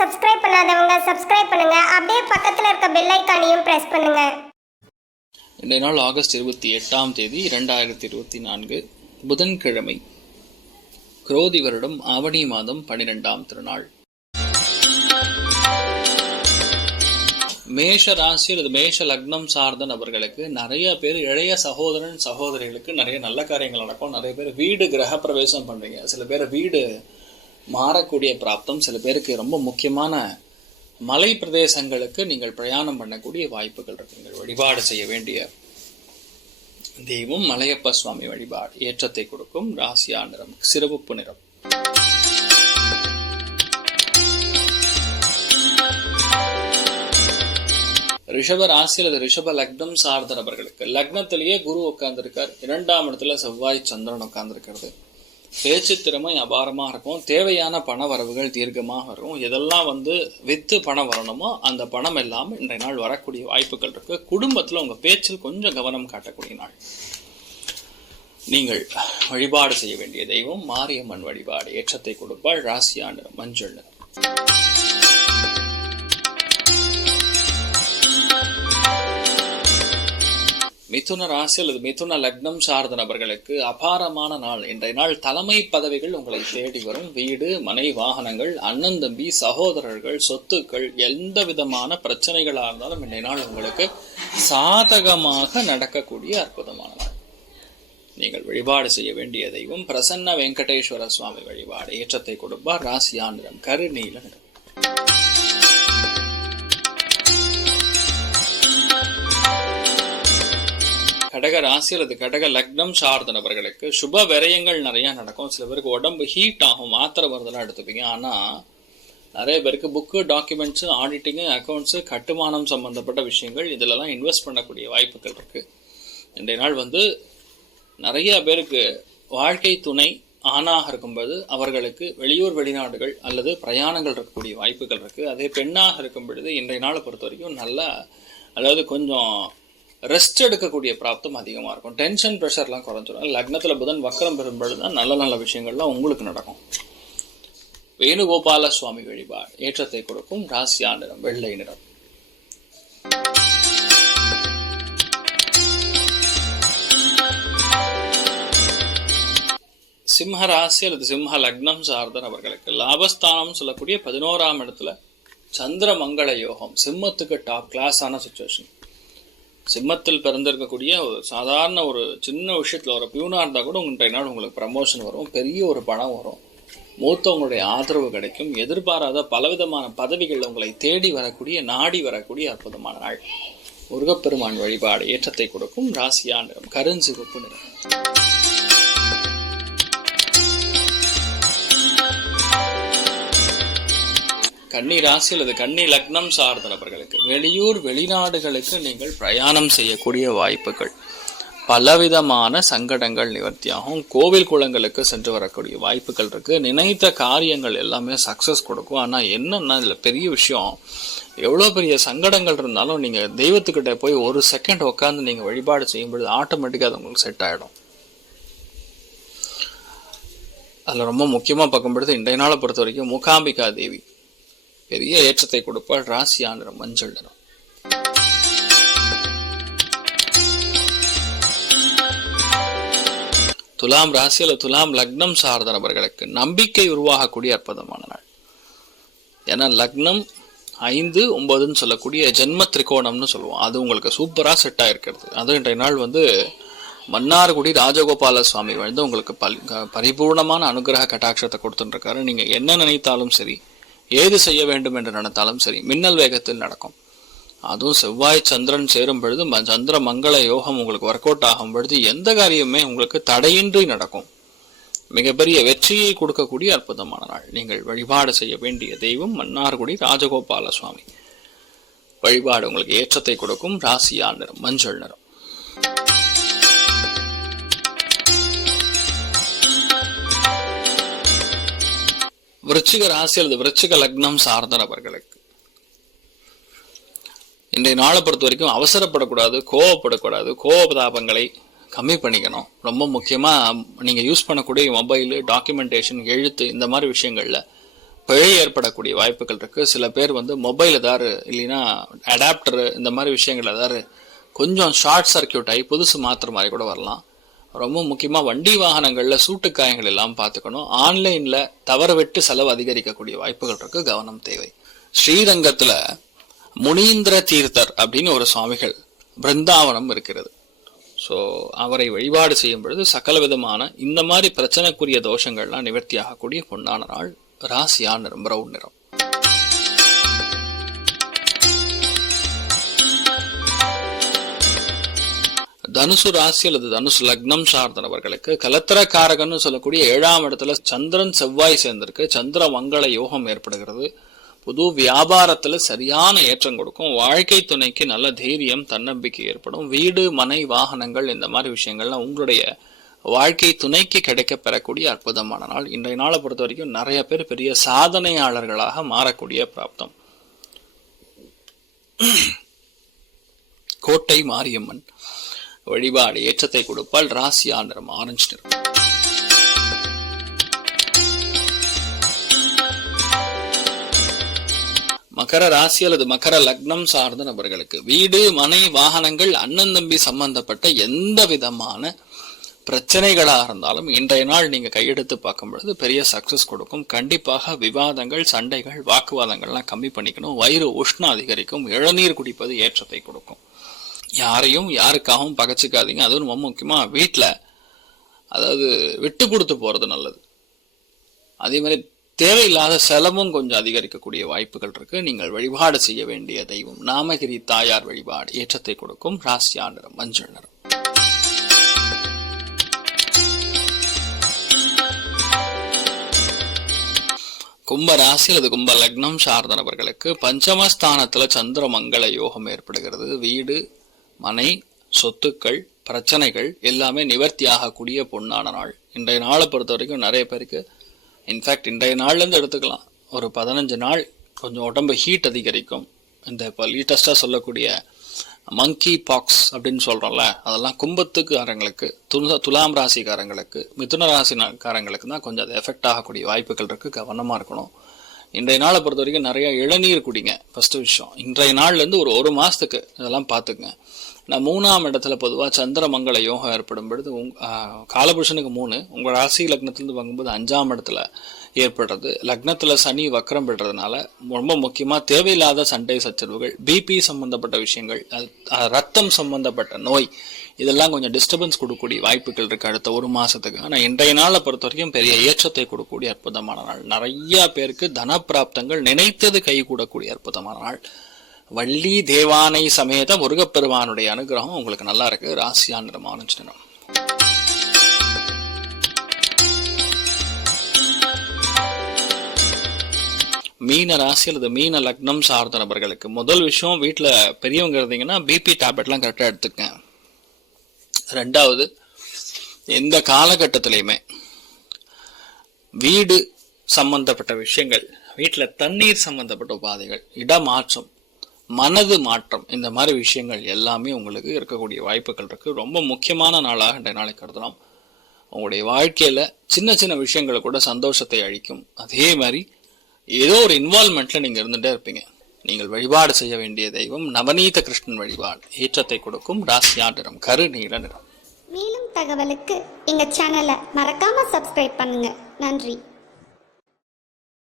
Subscribe பண்ணாதவங்க subscribe பண்ணுங்க. அப்படியே பக்கத்துல இருக்க பெல் ஐகானையும் பிரஸ் பண்ணுங்க. இன்றைய நாள் ஆகஸ்ட் 28ஆம் தேதி 2024 புதன்கிழமை. குரோதி வருடம் ஆவணி மாதம் 12ஆம் திருநாள். மேஷ ராசி அல்லது மேஷ லக்னம் சார்ந்த நபர்களுக்கு நிறைய பேர் இளைய சகோதரன் சகோதரிகளுக்கு நிறைய நல்ல காரியங்கள் நடக்கும். நிறைய பேர் வீடு கிரக பிரவேசம் பண்றீங்க. சில பேர் வீடு மாறக்கூடிய பிராப்தம். சில பேருக்கு ரொம்ப முக்கியமான மலை பிரதேசங்களுக்கு நீங்கள் பிரயாணம் பண்ணக்கூடிய வாய்ப்புகள் இருக்கு. நீங்கள் வழிபாடு செய்ய வேண்டிய தெய்வம் மலையப்ப சுவாமி வழிபாடு ஏற்றத்தை கொடுக்கும். ராசியா நிறம் சிறப்பு நிறம். ரிஷப ராசி அல்லது ரிஷப லக்னம் சார்ந்த நபர்களுக்கு லக்னத்திலேயே குரு உட்கார்ந்துருக்கார். 2ஆம் இடத்துல செவ்வாய் சந்திரன் உட்கார்ந்துருக்கிறது. பேச்சு திறமை அபாரமா இருக்கும். தேவையான பண வரவுகள் தீர்க்கமாக வரும். எதெல்லாம் வித்து பணம் வரணுமோ அந்த பணம் எல்லாம் இன்றைய நாள் வரக்கூடிய வாய்ப்புகள் இருக்கு. குடும்பத்துல உங்க பேச்சில் கொஞ்சம் கவனம் காட்டக்கூடிய நாள். நீங்கள் வழிபாடு செய்ய வேண்டிய தெய்வம் மாரியம்மன் வழிபாடு ஏற்றத்தை கொடுப்பாள். ராசியா நிறம் மஞ்சள் நிறம். மிதுன ராசி அல்லது மிதுன லக்னம் சார்ந்த நபர்களுக்கு அபாரமான நாள். இன்றைய நாள் தலைமை பதவிகள் உங்களை தேடி வரும். வீடு மனை வாகனங்கள் அண்ணன் தம்பி சகோதரர்கள் சொத்துக்கள் எந்த விதமான பிரச்சனைகளா இருந்தாலும் இன்றைய நாள் உங்களுக்கு சாதகமாக நடக்கக்கூடிய அற்புதமான நாள். நீங்கள் வழிபாடு செய்ய வேண்டிய தெய்வம் பிரசன்ன வெங்கடேஸ்வர சுவாமி வழிபாடு ஏற்றத்தை கொடுப்பார். ராசியா நிறம் கருநீல நிறம். கடக ராசி அல்லது கடக லக்னம் சார்ந்த நபர்களுக்கு சுப விரயங்கள் நிறைய நடக்கும். சில பேருக்கு உடம்பு ஹீட் ஆகும். மாத்திரை மருந்தெல்லாம் எடுத்துப்பீங்க. ஆனா நிறைய பேருக்கு புக்கு டாக்குமெண்ட்ஸு ஆடிட்டிங்கு அக்கௌண்ட்ஸு கட்டுமானம் சம்பந்தப்பட்ட விஷயங்கள் இதிலெல்லாம் இன்வெஸ்ட் பண்ணக்கூடிய வாய்ப்புகள் இருக்கு. இன்றைய நாள் நிறைய பேருக்கு வாழ்க்கை துணை ஆணாக இருக்கும்போது அவர்களுக்கு வெளியூர் வெளிநாடுகள் அல்லது பிரயாணங்கள் இருக்கக்கூடிய வாய்ப்புகள் இருக்கு. அதே பெண்ணாக இருக்கும் பொழுது இன்றைய நாளை பொறுத்த வரைக்கும் கொஞ்சம் ரெஸ்ட் எடுக்கக்கூடிய பிராப்தம் அதிகமாக இருக்கும். டென்ஷன் ப்ரெஷர்லாம் குறைஞ்சிடும். லக்னத்தில் புதன் வக்கரம் பெறும் பொழுதுதான் நல்ல நல்ல விஷயங்கள்லாம் உங்களுக்கு நடக்கும். வேணுகோபால சுவாமி வழிபாடு ஏற்றத்தை கொடுக்கும். ராசியா நிறம் வெள்ளை நிறம். சிம்ம ராசி அல்லது சிம்ம லக்னம் சார்ந்த நபர்களுக்கு லாபஸ்தானம் சொல்லக்கூடிய 11ஆம் இடத்துல சந்திர மங்கள யோகம். சிம்மத்துக்கு டாப் கிளாஸான சுச்சுவேஷன். சிம்மத்தில் பிறந்திருக்கக்கூடிய ஒரு சாதாரண ஒரு சின்ன விஷயத்துல ஒரு பியூனா இருந்தா கூட இன்றைய நாள் உங்களுக்கு ப்ரமோஷன் வரும். பெரிய ஒரு பணம் வரும். மூத்தவங்களுடைய ஆதரவு கிடைக்கும். எதிர்பாராத பலவிதமான பதவிகள் உங்களை தேடி வரக்கூடிய நாடி வரக்கூடிய அற்புதமான நாள். முருகப்பெருமான் வழிபாடு ஏற்றத்தை கொடுக்கும். ராசியா நிறம் கருஞ்சிவப்பு நிறம். கன்னி ராசி அல்லது கன்னி லக்னம் சார்ந்த நபர்களுக்கு வெளியூர் வெளிநாடுகளுக்கு நீங்கள் பிரயாணம் செய்யக்கூடிய வாய்ப்புகள். பலவிதமான சங்கடங்கள் நிவர்த்தியாகும். கோவில் குளங்களுக்கு சென்று வரக்கூடிய வாய்ப்புகள் இருக்கு. நினைத்த காரியங்கள் எல்லாமே சக்சஸ் கொடுக்கும். ஆனா என்னன்னா இதுல பெரிய விஷயம், எவ்வளவு பெரிய சங்கடங்கள் இருந்தாலும் நீங்க தெய்வத்துக்கிட்ட போய் ஒரு செகண்ட் உட்காந்து நீங்க வழிபாடு செய்யும் பொழுது ஆட்டோமேட்டிக்கா அது உங்களுக்கு செட் ஆயிடும். அதுல ரொம்ப முக்கியமா பார்க்கும்பொழுது இன்றைய நாளை பொறுத்த வரைக்கும் மூகாம்பிகா தேவி பெரிய ஏற்றத்தை கொடுப்பாள். ராசியா நிறம் மஞ்சள் நிறம். துலாம் ராசி அல்லது துலாம் லக்னம் சார்ந்த நபர்களுக்கு நம்பிக்கை உருவாகக்கூடிய அற்புதமான நாள். ஏன்னா லக்னம் 5, 9 சொல்லக்கூடிய ஜென்ம திரிகோணம்னு சொல்லுவோம். அது உங்களுக்கு சூப்பரா செட் ஆயிருக்கிறது. அது இன்றைய நாள் மன்னார்குடி ராஜகோபால சுவாமி உங்களுக்கு பரிபூர்ணமான அனுகிரக கட்டாட்சத்தை கொடுத்துருக்காரு. நீங்க என்ன நினைத்தாலும் சரி, ஏது செய்ய வேண்டும் என்று நினைத்தாலும் சரி மின்னல் வேகத்தில் நடக்கும். அதுவும் செவ்வாய் சந்திரன் சேரும் பொழுது சந்திர மங்கள யோகம் உங்களுக்கு ஒர்க் அவுட் ஆகும் பொழுது எந்த காரியமே உங்களுக்கு தடையின்றி நடக்கும். மிகப்பெரிய வெற்றியை கொடுக்கக்கூடிய அற்புதமான நாள். நீங்கள் வழிபாடு செய்ய வேண்டிய தெய்வம் மன்னார்குடி ராஜகோபால சுவாமி வழிபாடு உங்களுக்கு ஏற்றத்தை கொடுக்கும். ராசியா நிறம் மஞ்சள் நிறம். விருச்சிக ராசி அல்லது விருச்சிக லக்னம் சார்ந்த நபர்களுக்கு இன்றைய நாளை பொறுத்த வரைக்கும் அவசரப்படக்கூடாது, கோவப்படக்கூடாது. கோபதாபங்களை கம்மி பண்ணிக்கணும். ரொம்ப முக்கியமா நீங்க யூஸ் பண்ணக்கூடிய மொபைலு, டாக்குமெண்டேஷன், எழுத்து இந்த மாதிரி விஷயங்கள்ல பிழை ஏற்படக்கூடிய வாய்ப்புகள் இருக்கு. சில பேர் மொபைல் ஏதாவது இல்லைன்னா அடாப்டர் இந்த மாதிரி விஷயங்கள் ஏதாவது கொஞ்சம் ஷார்ட் சர்க்கியூட் ஆகி புதுசு மாத்திர மாதிரி கூட வரலாம். ரொம்ப முக்கியமாக வண்டி வாகனங்கள்ல சூட்டுக்காயங்கள் எல்லாம் பார்த்துக்கணும். ஆன்லைன்ல தவற விட்டு செலவு அதிகரிக்கக்கூடிய வாய்ப்புகள் இருக்கு, கவனம் தேவை. ஸ்ரீரங்கத்துல முனீந்திர தீர்த்தர் அப்படின்னு ஒரு சுவாமிகள் பிருந்தாவனம் இருக்கிறது. ஸோ அவரை வழிபாடு செய்யும் பொழுது சகல விதமான இந்த மாதிரி பிரச்சனைக்குரிய தோஷங்கள்லாம் நிவர்த்தி ஆகக்கூடிய பொன்னான நாள். ராசியா நிறம் பிரவுன் நிறம். தனுசு ராசி அல்லது தனுசு லக்னம் சார்ந்த நபர்களுக்கு கலத்திரக்காரகன்னு சொல்லக்கூடிய 7ஆம் இடத்துல சந்திரன் செவ்வாய் சேர்ந்திருக்கு. சந்திர மங்கள யோகம் ஏற்படுகிறது. புது வியாபாரத்துல சரியான ஏற்றம் கொடுக்கும். வாழ்க்கை துணைக்கு நல்ல தைரியம் தன்னம்பிக்கை ஏற்படும். வீடு மனை வாகனங்கள் இந்த மாதிரி விஷயங்கள்லாம் உங்களுடைய வாழ்க்கை துணைக்கு கிடைக்க பெறக்கூடிய அற்புதமான நாள். இன்றைய நாளை பொறுத்த வரைக்கும் நிறைய பேர் பெரிய சாதனையாளர்களாக மாறக்கூடிய பிராப்தம். கோட்டை மாரியம்மன் வழிபாடு ஏற்றத்தை கொடுப்பால். ராசியா நிறம் ஆரஞ்சு நிறம். மகர ராசி அல்லது மகர லக்னம் சார்ந்த நபர்களுக்கு வீடு மனை வாகனங்கள் அண்ணன் தம்பி சம்பந்தப்பட்ட எந்த விதமான பிரச்சனைகளா இருந்தாலும் இன்றைய நாள் நீங்க கையெடுத்து பார்க்கும் பொழுது பெரிய சக்சஸ் கொடுக்கும். கண்டிப்பாக விவாதங்கள் சண்டைகள் வாக்குவாதங்கள்லாம் கம்மி பண்ணிக்கணும். வயிறு உஷ்ணம் அதிகரிக்கும். இளநீர் குடிப்பது ஏற்றத்தை கொடுக்கும். யாரையும் யாருக்காகவும் பகச்சிக்காதீங்க. அதுவும் ரொம்ப முக்கியமா வீட்டுல அதாவது விட்டு கொடுத்து போறது நல்லது. அதே மாதிரி தேவையில்லாத செலவும் கொஞ்சம் அதிகரிக்கக்கூடிய வாய்ப்புகள் இருக்கு. நீங்கள் வழிபாடு செய்ய வேண்டிய தெய்வம் நாமகிரி தாயார் வழிபாடு ஏற்றத்தை கொடுக்கும். ராசியா நிறம் மஞ்சள் நிறம். கும்ப ராசி அல்லது கும்ப லக்னம் சார்ந்த நபர்களுக்கு பஞ்சமஸ்தானத்துல சந்திர மங்கள யோகம் ஏற்படுகிறது. வீடு மனை சொத்துக்கள் பிரச்சனைகள் எல்லாமே நிவர்த்தி ஆகக்கூடிய பொன்னான நாள். இன்றைய நாளை பொறுத்த வரைக்கும் நிறைய பேருக்கு இன்ஃபேக்ட் இன்றைய நாள்ல இருந்து எடுத்துக்கலாம், ஒரு 15 நாள் கொஞ்சம் உடம்பு ஹீட் அதிகரிக்கும். இந்த இப்போ லேட்டஸ்டா சொல்லக்கூடிய மங்கி பாக்ஸ் அப்படின்னு சொல்றோம்ல, அதெல்லாம் கும்பத்துக்காரங்களுக்கு துலாம் ராசிக்காரங்களுக்கு மிதுன ராசிக்காரங்களுக்கு தான் கொஞ்சம் அது எஃபெக்ட் ஆகக்கூடிய வாய்ப்புகள் இருக்கு. கவனமா இருக்கணும். இன்றைய நாளை பொறுத்த வரைக்கும் நிறைய இளநீர் குடிங்க. ஃபர்ஸ்ட் விஷயம், இன்றைய நாள்ல இருந்து ஒரு மாசத்துக்கு இதெல்லாம் பார்த்துக்குங்க. நான் 3ஆம் இடத்துல பொதுவாக சந்திர மங்கள யோகம் ஏற்படும் பொழுது காலபுருஷனுக்கு 3, உங்க ராசி லக்னத்திலிருந்து பார்க்கும்போது 5ஆம் இடத்துல ஏற்படுறது. லக்னத்துல சனி வக்கரம் பெறதுனால ரொம்ப முக்கியமா தேவையில்லாத சண்டை சச்சரவுகள், பிபி சம்பந்தப்பட்ட விஷயங்கள், ரத்தம் சம்பந்தப்பட்ட நோய், இதெல்லாம் கொஞ்சம் டிஸ்டர்பன்ஸ் கொடுக்கக்கூடிய வாய்ப்புகள் இருக்கு அடுத்த ஒரு மாசத்துக்கு. ஆனா இன்றைய நாளை பொறுத்த வரைக்கும் பெரிய ஏற்றத்தை கொடுக்கக்கூடிய அற்புதமான நாள். நிறைய பேருக்கு தன பிராப்தங்கள் நினைத்தது கை கூடக்கூடிய அற்புதமான நாள். வள்ளி தேவானை சமேத முருகப்பெருமானுடைய அனுகிரகம் உங்களுக்கு நல்லா இருக்கு. ராசியா நிறம் ஆரஞ்சு நிறம். மீன ராசி அல்லது மீன லக்னம் சார்ந்த நபர்களுக்கு முதல் விஷயம், வீட்டுல பெரியவங்க இருந்தீங்கன்னா பிபி டேப்லெட்லாம் கரெக்டா எடுத்துக்க. 2வது, எந்த காலகட்டத்திலையுமே வீடு சம்பந்தப்பட்ட விஷயங்கள், வீட்டுல தண்ணீர் சம்பந்தப்பட்ட உபாதைகள், இடமாற்றம், மனது மாற்றம், இந்த மாதிரி விஷயங்கள் எல்லாமே உங்களுக்கு இருக்கக்கூடிய வாய்ப்புகள் இருக்கு. ரொம்ப முக்கியமான நாளாக இந்த நாளை கருதலாம். உங்களுடைய வாழ்க்கையில சின்ன சின்ன விஷயங்களை கூட சந்தோஷத்தை அளிக்கும். அதே மாதிரி ஏதோ ஒரு இன்வால்மெண்ட்ல நீங்க இருந்துட்டே இருப்பீங்க. நீங்கள் வழிபாடு செய்ய வேண்டிய தெய்வம் நவநீத கிருஷ்ணன் வழிபாடு ஏற்றத்தை கொடுக்கும். ராசியா நிறம் கரு நீல நிறம். மேலும் தகவலுக்கு எங்க சேனலை மறக்காம சப்ஸ்கிரைப் பண்ணுங்க. நன்றி.